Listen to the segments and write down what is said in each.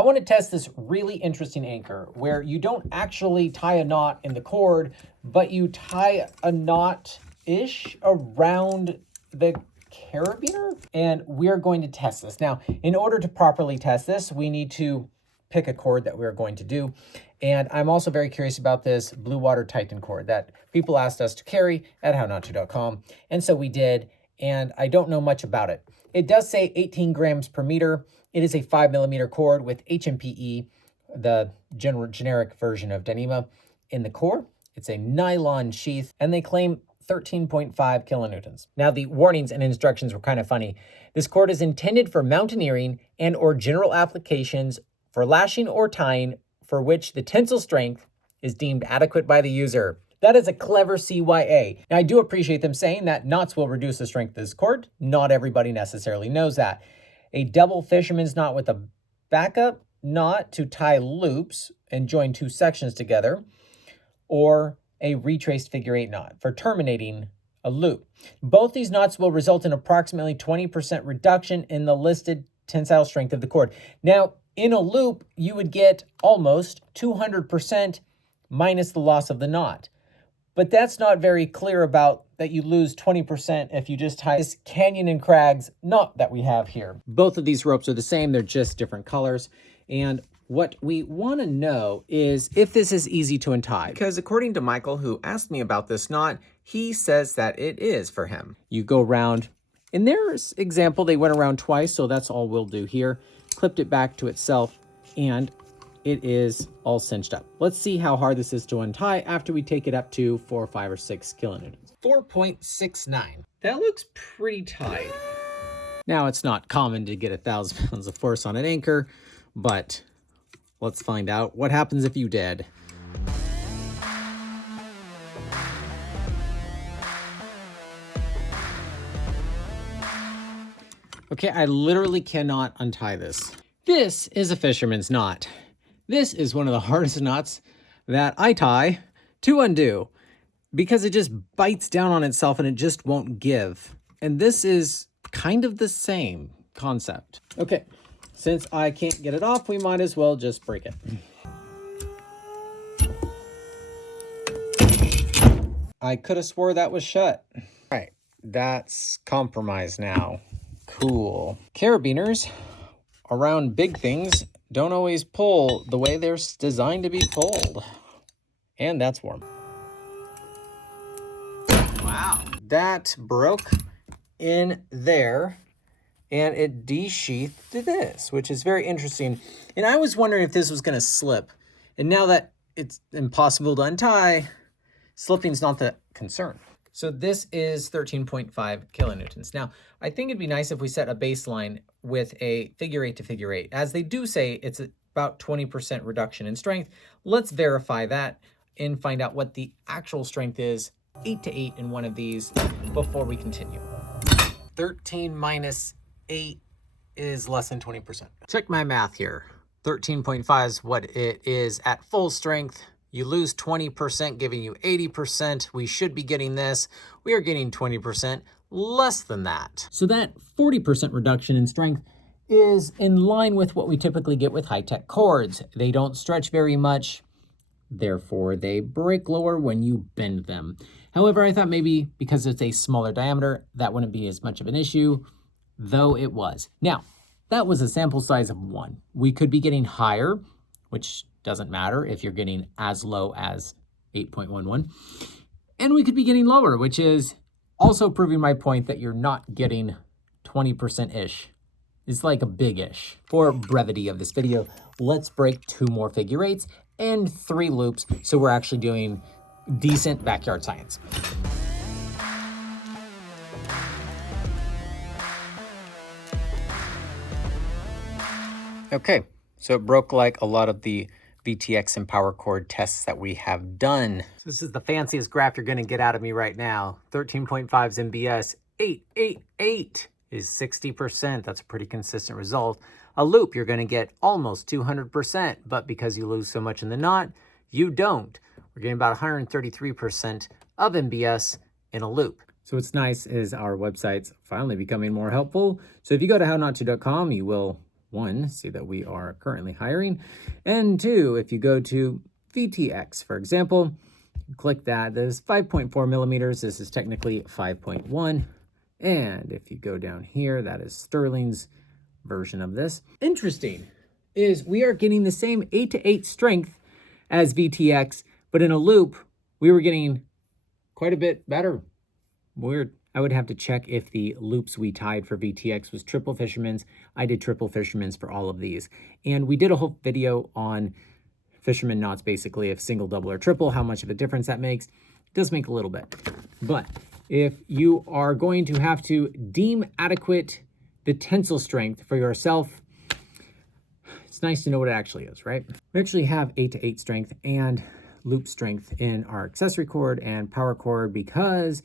I want to test this really interesting anchor where you don't actually tie a knot in the cord, but you tie a knot-ish around the carabiner, and we're going to test this. Now, in order to properly test this, we need to pick a cord that we're going to do. And I'm also very curious about this Blue Water Titan cord that people asked us to carry at hownottoo.com. And so we did, and I don't know much about it. It does say 18 grams per meter. It is a 5mm cord with HMPE, the generic version of Dyneema, in the core. It's a nylon sheath, and they claim 13.5 kilonewtons. Now, the warnings and instructions were kind of funny. This cord is intended for mountaineering and or general applications for lashing or tying for which the tensile strength is deemed adequate by the user. That is a clever CYA. Now, I do appreciate them saying that knots will reduce the strength of this cord. Not everybody necessarily knows that. A double fisherman's knot with a backup knot to tie loops and join two sections together, or a retraced figure 8 knot for terminating a loop. Both these knots will result in approximately 20% reduction in the listed tensile strength of the cord. Now, in a loop, you would get almost 200% minus the loss of the knot. But that's not very clear about that you lose 20% if you just tie this Canyon and Crags knot that we have here. Both of these ropes are the same, they're just different colors. And what we want to know is if this is easy to untie. Because according to Michael, who asked me about this knot, he says that it is for him. You go around. In their example, they went around twice, so that's all we'll do here. Clipped it back to itself, and it is all cinched up. Let's see how hard this is to untie after we take it up to 4, 5, or 6 kilonewtons. 4.69. That looks pretty tight. Now, it's not common to get 1,000 pounds of force on an anchor, but let's find out what happens if you did. Okay, I literally cannot untie this. This is a fisherman's knot. This is one of the hardest knots that I tie to undo because it just bites down on itself and it just won't give. And this is kind of the same concept. Okay, since I can't get it off, we might as well just break it. I could have swore that was shut. All right, that's compromised now. Cool. Carabiners around big things don't always pull the way they're designed to be pulled. And that's warm. Wow. That broke in there and it de-sheathed this, which is very interesting. And I was wondering if this was going to slip. And now that it's impossible to untie, slipping's not the concern. So this is 13.5 kilonewtons. Now, I think it'd be nice if we set a baseline with a figure 8 to figure 8. As they do say, it's about 20% reduction in strength. Let's verify that and find out what the actual strength is, 8 to 8 in one of these, before we continue. 13 minus 8 is less than 20%. Check my math here. 13.5 is what it is at full strength. You lose 20%, giving you 80%. We should be getting this. We are getting 20% less than that. So that 40% reduction in strength is in line with what we typically get with high-tech cords. They don't stretch very much, therefore they break lower when you bend them. However, I thought maybe because it's a smaller diameter, that wouldn't be as much of an issue, though it was. Now, that was a sample size of 1. We could be getting higher, which doesn't matter if you're getting as low as 8.11. And we could be getting lower, which is also proving my point that you're not getting 20%-ish. It's like a big-ish. For brevity of this video, let's break 2 more figure 8s and 3 loops, so we're actually doing decent backyard science. Okay, so it broke like a lot of the VTX and power cord tests that we have done. So this is the fanciest graph you're gonna get out of me right now. 13.5's MBS, 888 is 60%. That's a pretty consistent result. A loop, you're gonna get almost 200%, but because you lose so much in the knot, you don't. We're getting about 133% of MBS in a loop. So what's nice is our website's finally becoming more helpful. So if you go to hownottoo.com, you will one, see that we are currently hiring, and two, if you go to VTX, for example, click that. That is 5.4 millimeters. This is technically 5.1. And if you go down here, that is Sterling's version of this. Interesting is we are getting the same 8-to-8 strength as VTX, but in a loop, we were getting quite a bit better. Weird. I would have to check if the loops we tied for VTX was triple fisherman's. I did triple fisherman's for all of these. And we did a whole video on fisherman knots, basically, if single, double, or triple, how much of a difference that makes. It does make a little bit. But if you are going to have to deem adequate the tensile strength for yourself, it's nice to know what it actually is, right? We actually have 8-to-8 strength and loop strength in our accessory cord and power cord because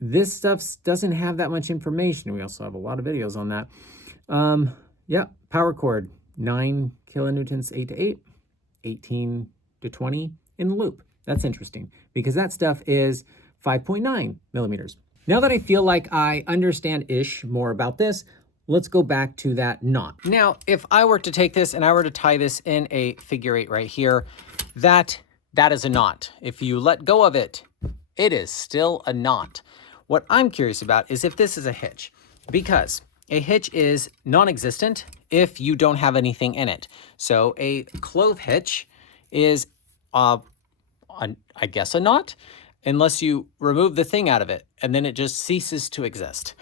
this stuff doesn't have that much information. We also have a lot of videos on that. Yeah, power cord, 9 kilonewtons, 8-to-8. 18 to 20 in the loop. That's interesting because that stuff is 5.9 millimeters. Now that I feel like I understand-ish more about this, let's go back to that knot. Now, if I were to take this and I were to tie this in a figure 8 right here, that is a knot. If you let go of it, it is still a knot. What I'm curious about is if this is a hitch, because a hitch is non-existent if you don't have anything in it. So a clove hitch is, I guess, a knot, unless you remove the thing out of it, and then it just ceases to exist.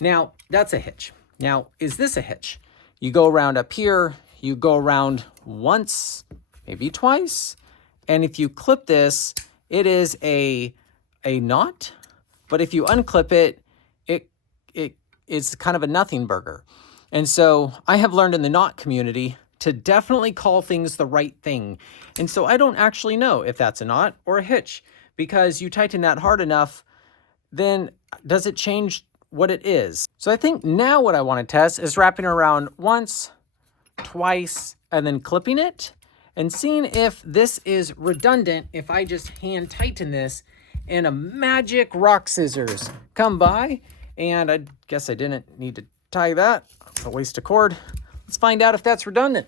Now, that's a hitch. Now, is this a hitch? You go around up here, you go around once, maybe twice, and if you clip this, it is a knot, but if you unclip it, it's kind of a nothing burger. And so I have learned in the knot community to definitely call things the right thing. And so I don't actually know if that's a knot or a hitch, because you tighten that hard enough, then does it change what it is? So I think now what I want to test is wrapping around once, twice, and then clipping it and seeing if this is redundant if I just hand tighten this and a magic rock scissors come by. And I guess I didn't need to tie that. It's a waste of cord. Let's find out if that's redundant.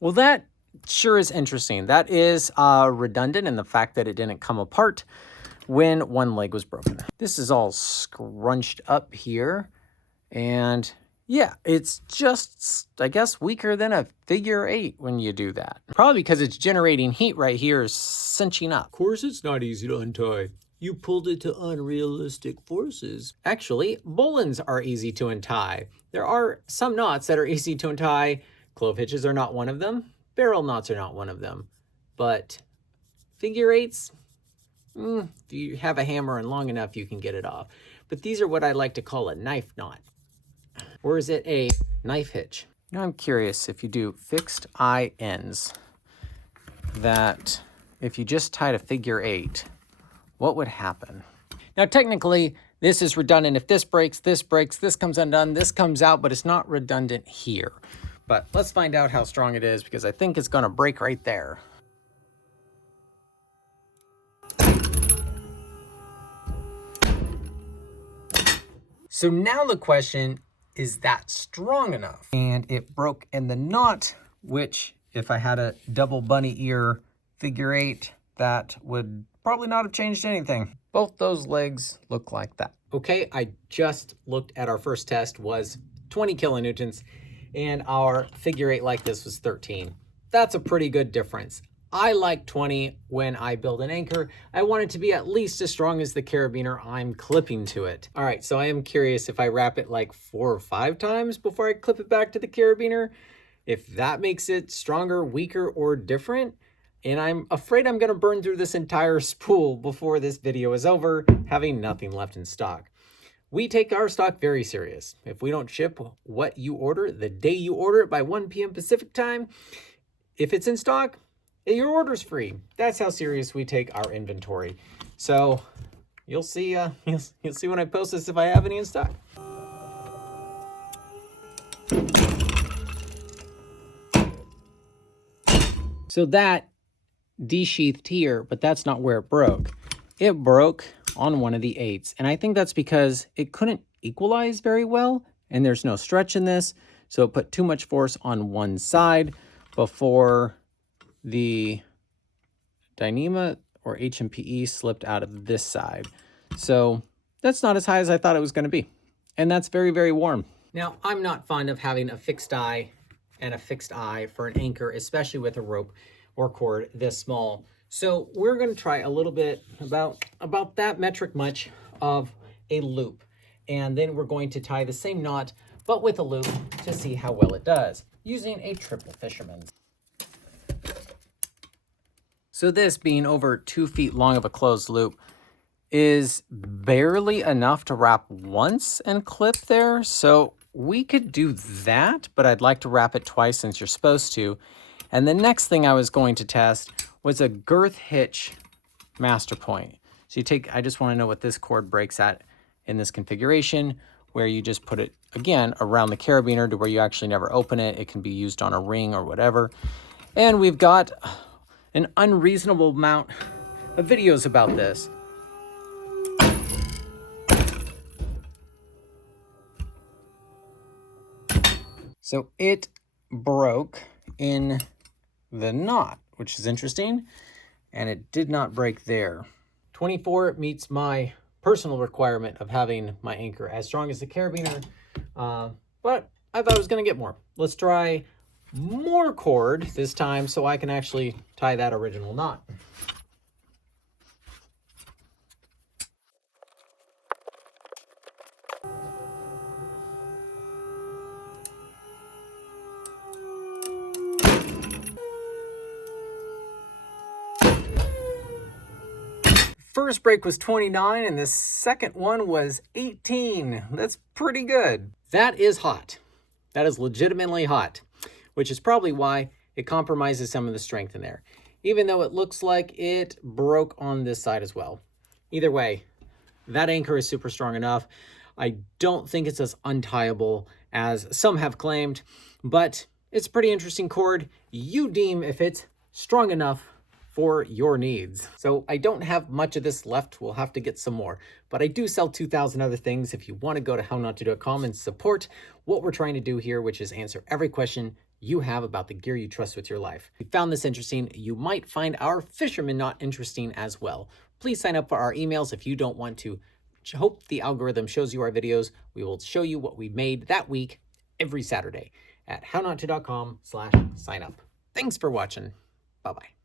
Well, that sure is interesting. That is redundant in the fact that it didn't come apart when one leg was broken. This is all scrunched up here. And yeah, it's just, I guess, weaker than a figure 8 when you do that. Probably because it's generating heat right here, cinching up. Of course it's not easy to untie. You pulled it to unrealistic forces. Actually, bowlines are easy to untie. There are some knots that are easy to untie. Clove hitches are not one of them. Barrel knots are not one of them. But figure 8s, if you have a hammer and long enough, you can get it off. But these are what I like to call a knife knot. Or is it a knife hitch? Now I'm curious if you do fixed eye ends, that if you just tied a figure 8, what would happen? Now technically, this is redundant. If this breaks, this comes undone, this comes out, but it's not redundant here. But let's find out how strong it is, because I think it's gonna break right there. So now the question, is that strong enough? And it broke in the knot, which if I had a double bunny ear figure 8, that would probably not have changed anything. Both those legs look like that. Okay, I just looked at our first test was 20 kilonewtons, and our figure 8 like this was 13. That's a pretty good difference. I like 20 when I build an anchor. I want it to be at least as strong as the carabiner I'm clipping to it. All right, so I am curious if I wrap it like 4 or 5 times before I clip it back to the carabiner, if that makes it stronger, weaker, or different. And I'm afraid I'm gonna burn through this entire spool before this video is over, having nothing left in stock. We take our stock very serious. If we don't ship what you order the day you order it by 1 p.m. Pacific time, if it's in stock, your order's free. That's how serious we take our inventory. So you'll see you'll see when I post this if I have any in stock. So that desheathed here, but that's not where it broke. It broke on one of the 8s. And I think that's because it couldn't equalize very well, and there's no stretch in this. So it put too much force on one side before the Dyneema or HMPE slipped out of this side. So that's not as high as I thought it was going to be. And that's very, very warm. Now, I'm not fond of having a fixed eye and a fixed eye for an anchor, especially with a rope or cord this small. So we're going to try a little bit about that metric much of a loop. And then we're going to tie the same knot, but with a loop to see how well it does, using a triple fisherman's. So this, being over 2 feet long of a closed loop, is barely enough to wrap once and clip there. So we could do that, but I'd like to wrap it twice since you're supposed to. And the next thing I was going to test was a girth hitch master point. So you take, I just want to know what this cord breaks at in this configuration, where you just put it, again, around the carabiner to where you actually never open it. It can be used on a ring or whatever. And we've got an unreasonable amount of videos about this. So it broke in the knot, which is interesting, and it did not break there. 24 meets my personal requirement of having my anchor as strong as the carabiner, but I thought I was going to get more. Let's try more cord this time so I can actually tie that original knot. First break was 29 and the second one was 18. That's pretty good. That is hot. That is legitimately hot, which is probably why it compromises some of the strength in there, even though it looks like it broke on this side as well. Either way, that anchor is super strong enough. I don't think it's as untieable as some have claimed, but it's a pretty interesting cord. You deem if it's strong enough for your needs. So I don't have much of this left. We'll have to get some more, but I do sell 2,000 other things. If you want to go to hownottoo.com and support what we're trying to do here, which is answer every question you have about the gear you trust with your life. If you found this interesting, you might find our fisherman knot interesting as well. Please sign up for our emails if you don't want to. Hope the algorithm shows you our videos. We will show you what we made that week every Saturday at hownottoo.com/sign up. Thanks for watching. Bye-bye.